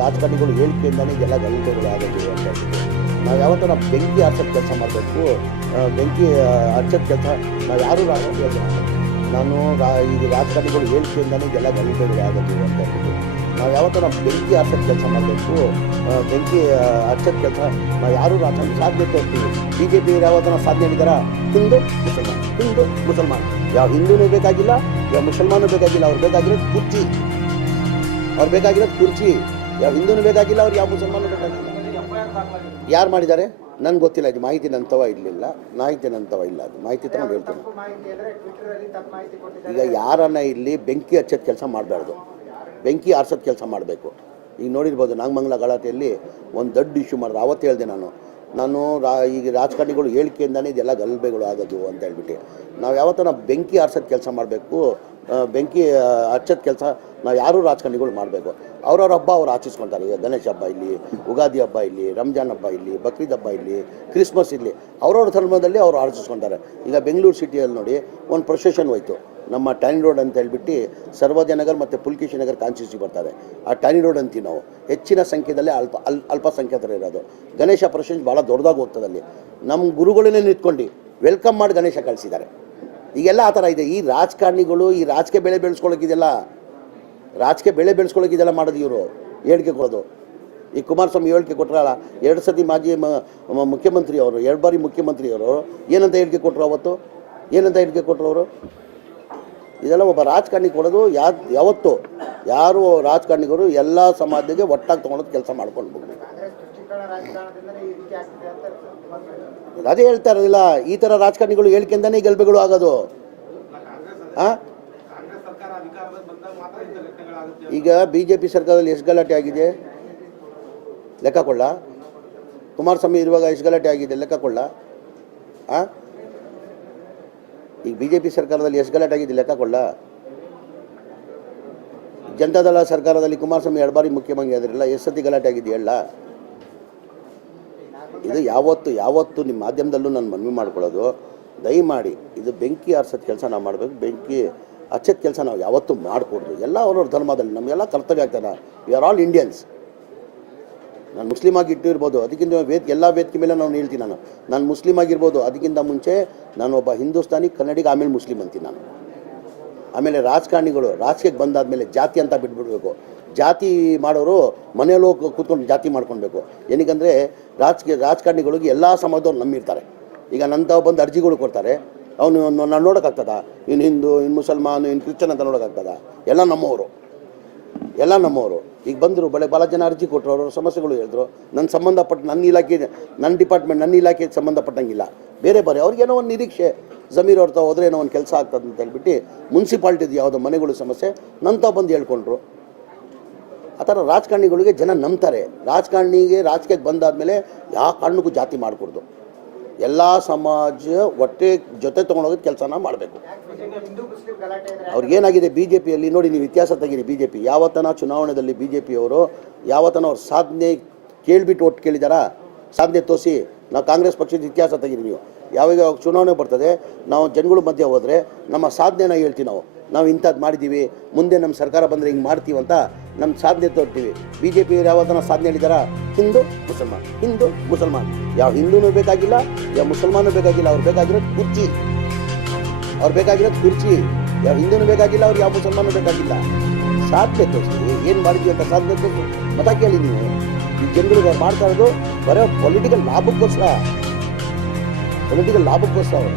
ರಾಜಕಾರಣಿಗಳು ಹೇಳಿಕೆಯಿಂದಲೇ ಇದೆಲ್ಲ ಗಲಾಟೆಗಳು ಆಗೋದು ಅಂತ ಹೇಳ್ಬಿಟ್ಟು ನಾವು ಯಾವತ್ತೂ ನಾವು ಬೆಂಕಿ ಹಚ್ಚೋದು ಕೆಲಸ ಮಾಡಬೇಕು. ಬೆಂಕಿ ಹಚ್ಚೋದು ಕೆಲಸ ನಾವು ಯಾರೂ ನಾನು ಈಗ ರಾಜಕಾರಣಿಗಳು ಹೇಳಿಕೆಯಿಂದಲೇ ಇದೆಲ್ಲ ಗಲಾಟೆಗಳು ಆಗೋದು ಅಂತ ಹೇಳ್ಬಿಟ್ಟು ನಾವು ಯಾವತ್ತೂ ನಾವು ಬೆಂಕಿ ಹಚ್ಚೋದು ಕೆಲಸ ಮಾಡಬೇಕು. ಬೆಂಕಿ ಹಚ್ಚೋದು ಕೆಲಸ ನಾವು ಯಾರೂ ರಾಜಕಾರಣ ಸಾಧನೆ ತೋರ್ತೀವಿ. ಬಿ ಜೆ ಪಿ ಯಾವತ್ತೂ ನಾವು ಸಾಧನೆ ಹೇಳಿದಾರ ಹಿಂದೂ ಮುಸಲ್ಮಾನ್ ಯಾವ ಹಿಂದೂನೂ ಬೇಕಾಗಿಲ್ಲ, ಯಾವ ಮುಸಲ್ಮಾನೂ ಬೇಕಾಗಿಲ್ಲ. ಅವ್ರು ಬೇಕಾಗಿರೋದು ಕುರ್ಚಿ, ಅವ್ರು ಬೇಕಾಗಿರೋದು ಕುರ್ಚಿ. ಯಾವ ಹಿಂದೂನೂ ಬೇಕಾಗಿಲ್ಲ, ಅವ್ರು ಯಾವ ಮುಸಲ್ಮಾನೂ ಬೇಕಾಗಿಲ್ಲ. ಯಾರು ಮಾಡಿದ್ದಾರೆ ನನಗೆ ಗೊತ್ತಿಲ್ಲ. ಇದು ಮಾಹಿತಿ ನಂತವ ಇರಲಿಲ್ಲ, ಇಲ್ಲ. ಅದು ಮಾಹಿತಿ ತಗೊಂಡು ಹೇಳ್ತೀನಿ. ಈಗ ಯಾರನ್ನ ಇಲ್ಲಿ ಬೆಂಕಿ ಹಚ್ಚೋದು ಕೆಲಸ ಮಾಡಬಾರ್ದು, ಬೆಂಕಿ ಆರಿಸೋದು ಕೆಲಸ ಮಾಡಬೇಕು. ಈಗ ನೋಡಿರ್ಬೋದು ನಾಗಮಂಗಲ ಗಲಾಟೆಯಲ್ಲಿ ಒಂದು ದೊಡ್ಡ ಇಶ್ಯೂ ಮಾಡಿದ್ರು. ಆವತ್ತು ಹೇಳಿದೆ ನಾನು ಈಗ ರಾಜಕಾರಣಿಗಳು ಹೇಳಿಕೆಯಿಂದಲೇ ಇದೆಲ್ಲ ಗಲಭೆಗಳು ಆಗೋದು ಅಂತ ಹೇಳ್ಬಿಟ್ಟು ನಾವು ಯಾವತ್ತೂ ನಾವು ಬೆಂಕಿ ಆರಿಸೋದು ಕೆಲಸ ಮಾಡಬೇಕು. ಬೆಂಕಿ ಹಚ್ಚೋದು ಕೆಲಸ ನಾವು ಯಾರೂ ರಾಜಕಾರಣಿಗಳು ಮಾಡಬೇಕು. ಅವ್ರವ್ರ ಹಬ್ಬ ಅವ್ರು ಆಚರಿಸ್ಕೊಳ್ತಾರೆ. ಈಗ ಗಣೇಶ ಹಬ್ಬ ಇಲ್ಲಿ, ಯುಗಾದಿ ಹಬ್ಬ ಇಲ್ಲಿ, ರಂಜಾನ್ ಹಬ್ಬ ಇಲ್ಲಿ, ಬಕ್ರೀದ್ ಹಬ್ಬ ಇಲ್ಲಿ, ಕ್ರಿಸ್ಮಸ್ ಇಲ್ಲಿ, ಅವ್ರವ್ರ ಧರ್ಮದಲ್ಲಿ ಅವರು ಆಚರಿಸ್ಕೊಳ್ತಾರೆ. ಈಗ ಬೆಂಗಳೂರು ಸಿಟಿಯಲ್ಲಿ ನೋಡಿ ಒಂದು ಪ್ರೊಸೆಷನ್ ಹೋಯ್ತು. ನಮ್ಮ ಟ್ಯಾನಿ ರೋಡ್ ಅಂತ ಹೇಳ್ಬಿಟ್ಟು ಸರ್ವೋದಯ ನಗರ್ ಮತ್ತು ಪುಲ್ಕೇಶಿ ನಗರ್ ಕಾನ್ಸ್ಟಿಟ್ಯೂನ್ಸಿ ಬರ್ತಾರೆ. ಆ ಟ್ಯಾನಿ ರೋಡ್ ಅಂತೀವಿ ನಾವು. ಹೆಚ್ಚಿನ ಸಂಖ್ಯೆಯಲ್ಲಿ ಅಲ್ಪಸಂಖ್ಯಾತರು ಇರೋದು. ಗಣೇಶ ಪ್ರೊಸೆಷನ್ ಭಾಳ ದೊಡ್ಡದಾಗಿ ಹೋಗ್ತದಲ್ಲಿ. ನಮ್ಮ ಗುರುಗಳನ್ನೇ ನಿಂತ್ಕೊಂಡು ವೆಲ್ಕಮ್ ಮಾಡಿ ಗಣೇಶ ಕಳಿಸಿದ್ದಾರೆ. ಈಗೆಲ್ಲ ಆ ಥರ ಇದೆ. ಈ ರಾಜಕಾರಣಿಗಳು ಈ ರಾಜಕೀಯ ಬೆಳೆ ಬೆಳೆಸ್ಕೊಳ್ಳೋಕ್ಕಿದೆಲ್ಲ ಮಾಡೋದು. ಇವರು ಹೇಳಿಕೆ ಕೊಡೋದು. ಈ ಕುಮಾರಸ್ವಾಮಿ ಹೇಳಿಕೆ ಕೊಟ್ಟರಲ್ಲ, 2 ಸತಿ ಮಾಜಿ ಮುಖ್ಯಮಂತ್ರಿ ಅವರು, 2 ಬಾರಿ ಮುಖ್ಯಮಂತ್ರಿ ಅವರು ಏನಂತ ಹೇಳಿಕೆ ಕೊಟ್ಟರು? ಅವತ್ತು ಏನಂತ ಹೇಳಿಕೆ ಕೊಟ್ಟರು ಅವರು? ಇದೆಲ್ಲ ಒಬ್ಬ ರಾಜಕಾರಣಿ ಕೊಡೋದು. ಯಾವತ್ತು ಯಾರು ರಾಜಕಾರಣಿಗಳು ಎಲ್ಲ ಸಮಾಜಕ್ಕೆ ಒಟ್ಟಾಗಿ ತೊಗೊಳೋದು ಕೆಲಸ ಮಾಡ್ಕೊಂಡು ಹೋಗ್ಬೇಕು. ಅದೇ ಹೇಳ್ತಾ ಇರೋದಿಲ್ಲ, ಈ ಥರ ರಾಜಕಾರಣಿಗಳು ಹೇಳಿಕೆಯಿಂದನೇ ಗಲಭೆಗಳು ಆಗೋದು. ಈಗ BJP ಸರ್ಕಾರದಲ್ಲಿ ಎಷ್ಟು ಗಲಾಟೆ ಆಗಿದೆ ಲೆಕ್ಕ ಕೊಳ್ಳ? ಕುಮಾರಸ್ವಾಮಿ ಇರುವಾಗ ಎಷ್ಟು ಗಲಾಟೆ ಆಗಿದೆ ಲೆಕ್ಕ ಕೊಳ್ಳ? ಈಗ BJP ಸರ್ಕಾರದಲ್ಲಿ ಎಷ್ಟು ಗಲಾಟೆ ಆಗಿದೆ ಲೆಕ್ಕ ಕೊಳ್ಳ? ಜನತಾದಳ ಸರ್ಕಾರದಲ್ಲಿ ಕುಮಾರಸ್ವಾಮಿ 2 ಬಾರಿ ಮುಖ್ಯಮಂತ್ರಿ ಆದ್ರಲ್ಲ, ಎಷ್ಟು ಸತಿ ಗಲಾಟೆ ಆಗಿದೆ ಹೇಳ? ಇದು ಯಾವತ್ತು ನಿಮ್ಮ ಮಾಧ್ಯಮದಲ್ಲೂ ನಾನು ಮನವಿ ಮಾಡ್ಕೊಳ್ಳೋದು, ದಯಮಾಡಿ ಇದು ಬೆಂಕಿ ಆರಿಸೋದು ಕೆಲಸ ನಾವು ಮಾಡಬೇಕು. ಬೆಂಕಿ ಹಚ್ಚೋದು ಕೆಲಸ ನಾವು ಯಾವತ್ತೂ ಮಾಡಿಕೊಡ್ದು. ಎಲ್ಲ ಅವ್ರವ್ರ ಧರ್ಮದಲ್ಲಿ ನಮಗೆಲ್ಲ ಕರ್ತವ್ಯ ಆಗ್ತದೆ. We are all Indians. ನಾನು ಮುಸ್ಲಿಂ ಆಗಿ ಇಟ್ಟಿರ್ಬೋದು, ಅದಕ್ಕಿಂತ ಎಲ್ಲ ವೇದಿಕೆ ಮೇಲೆ ನಾನು ಹೇಳ್ತೀನಿ. ನಾನು ಮುಸ್ಲಿಂ ಆಗಿರ್ಬೋದು, ಅದಕ್ಕಿಂತ ಮುಂಚೆ ನಾನು ಒಬ್ಬ ಹಿಂದೂಸ್ತಾನಿ ಕನ್ನಡಿಗ, ಆಮೇಲೆ ಮುಸ್ಲಿಂ ಅಂತೀನಿ ನಾನು. ಆಮೇಲೆ ರಾಜಕಾರಣಿಗಳು ರಾಜಕೀಯಕ್ಕೆ ಬಂದಾದಮೇಲೆ ಜಾತಿ ಅಂತ ಬಿಟ್ಬಿಡ್ಬೇಕು. ಜಾತಿ ಮಾಡೋರು ಮನೆಯಲ್ಲೂ ಕೂತ್ಕೊಂಡು ಜಾತಿ ಮಾಡ್ಕೊಳ್ಬೇಕು. ಏನಕ್ಕಂದರೆ ರಾಜಕಾರಣಿಗಳಿಗೆ ಎಲ್ಲ ಸಮಾಜದವ್ರು ನಂಬಿರ್ತಾರೆ. ಈಗ ನಂತಾವು ಬಂದು ಅರ್ಜಿಗಳು ಕೊಡ್ತಾರೆ. ಅವನು ನಾನು ನೋಡೋಕ್ಕಾಗ್ತದ? ಇನ್ನು ಹಿಂದೂ, ಇನ್ನು ಮುಸಲ್ಮಾನು, ಇನ್ನು ಕ್ರಿಶ್ಚನ್ ಅಂತ ನೋಡೋಕ್ಕಾಗ್ತದ? ಎಲ್ಲ ನಮ್ಮವರು. ಈಗ ಬಂದರು ಭಾಳ ಜನ ಅರ್ಜಿ ಕೊಟ್ಟರು, ಅವ್ರ ಸಮಸ್ಯೆಗಳು ಹೇಳಿದ್ರು. ನನ್ನ ಸಂಬಂಧಪಟ್ಟ ನನ್ನ ಡಿಪಾರ್ಟ್ಮೆಂಟ್, ನನ್ನ ಇಲಾಖೆಗೆ ಸಂಬಂಧಪಟ್ಟಂಗಿಲ್ಲ. ಬೇರೆ ಅವ್ರಿಗೇನೋ ಒಂದು ನಿರೀಕ್ಷೆ, ಜಮೀರ್ ಅವ್ರ ಹೋದ್ರೆ ಏನೋ ಒಂದು ಕೆಲಸ ಆಗ್ತದೆ ಅಂತ ಹೇಳ್ಬಿಟ್ಟು ಮುನ್ಸಿಪಾಲ್ಟಿದು ಯಾವುದೋ ಮನೆಗಳು ಸಮಸ್ಯೆ ನಂತಾವು ಬಂದು ಹೇಳ್ಕೊಂಡ್ರು. ಆ ಥರ ರಾಜಕಾರಣಿಗಳಿಗೆ ಜನ ನಂಬ್ತಾರೆ. ರಾಜಕೀಯಕ್ಕೆ ಬಂದಾದಮೇಲೆ ಯಾವ ಕಾರಣಕ್ಕೂ ಜಾತಿ ಮಾಡಿಕೊಡ್ದು. ಎಲ್ಲ ಸಮಾಜ ಜೊತೆ ತೊಗೊಂಡೋಗೋದು ಕೆಲಸನ ಮಾಡಬೇಕು. ಅವ್ರಿಗೇನಾಗಿದೆ BJPಯಲ್ಲಿ ನೋಡಿ, ನೀವು ಇತಿಹಾಸ ತೆಗೀರಿ. BJP ಯಾವತ್ತನ ಚುನಾವಣೆಯಲ್ಲಿ BJPಯವರು ಯಾವತ್ತನ ಅವ್ರ ಸಾಧನೆ ಕೇಳಿಬಿಟ್ಟು ಒಟ್ಟು ಕೇಳಿದಾರಾ? ಸಾಧನೆ ತೋರಿಸಿ. ನಾವು ಕಾಂಗ್ರೆಸ್ ಪಕ್ಷದ ಇತಿಹಾಸ ತೆಗೀರಿ. ನೀವು ಯಾವಾಗ ಚುನಾವಣೆ ಬರ್ತದೆ, ನಾವು ಜನಗಳ ಮಧ್ಯೆ ಹೋದರೆ ನಮ್ಮ ಸಾಧನೆನ ಹೇಳ್ತೀವಿ. ನಾವು ಇಂಥದ್ದು ಮಾಡಿದ್ದೀವಿ, ಮುಂದೆ ನಮ್ಮ ಸರ್ಕಾರ ಬಂದರೆ ಹಿಂಗೆ ಮಾಡ್ತೀವಿ ಅಂತ ನಮ್ಮ ಸಾಧನೆ ತೋರ್ತೀವಿ. BJPಯವರು ಯಾವತ್ತನ ಸಾಧನೆ ಹೇಳಿದಾರಾ? ಹಿಂದೂ ಮುಸಲ್ಮಾನ್ ಯಾವ ಹಿಂದೂನೂ ಬೇಕಾಗಿಲ್ಲ, ಯಾವ ಮುಸಲ್ಮಾನೂ ಬೇಕಾಗಿಲ್ಲ. ಅವ್ರು ಬೇಕಾಗಿರೋದು ಕುರ್ಚಿ. ಯಾವ ಹಿಂದೂನೂ ಬೇಕಾಗಿಲ್ಲ, ಅವ್ರು ಯಾವ ಮುಸಲ್ಮಾನೂ ಬೇಕಾಗಿಲ್ಲ. ಸಾಧನೆ ತೋರಿಸ್ತೀವಿ. ಏನು ಮಾಡಿದ್ವಿ ಅಂತ ಸಾಧನೆ ತೋರಿಸಿ ಮತ ಕೇಳಿ. ನೀವು ಈ ಜನಗಳಿಗೆ ಮಾಡ್ತಾ ಇರೋದು ಬರೋ ಪೊಲಿಟಿಕಲ್ ಲಾಭಕ್ಕೋಸ್ಕರ ಅವರು